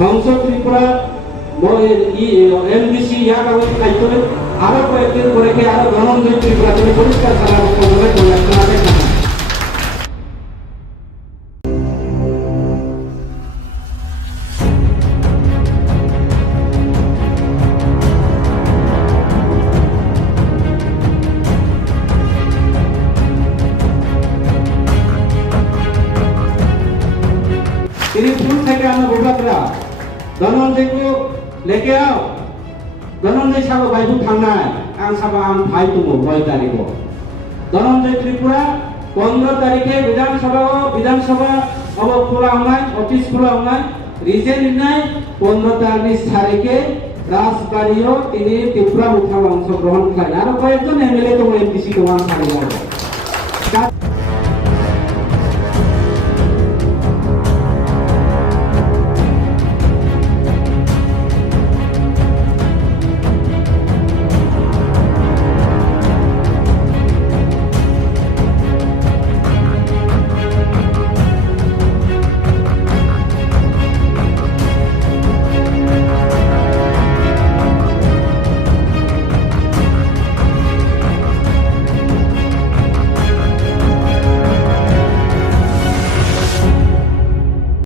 সংসদ ত্রিপুরা এমডিসি ইয়াগাওয়ে কাইতলে আরো কয়েকদিন পরে কি আরো ধনঞ্জয় ত্রিপুরা থেকে পরিষ্কার চালাবো বলে ঘোষণা করেছে। त्रिपुर থেকে আমরা ভোটাররা ধনঞ্জয় को लेके आओ धनंजय साबो भाईबो थांनाय आं साबा आं भाई दङ 9 तारिखआव धनंजय त्रिपुरा 15 तारिखे विधानसभा अब खुलावनाय अफिस खुलावनाय रिजेन्टनाय 15 तारिखे राजबाड़ीयाव তিনি त्रिपुरा उठाव अंशग्रहण खालामो आरो कयेकजन एमएलए दङ एमडिसि दङ आं सानो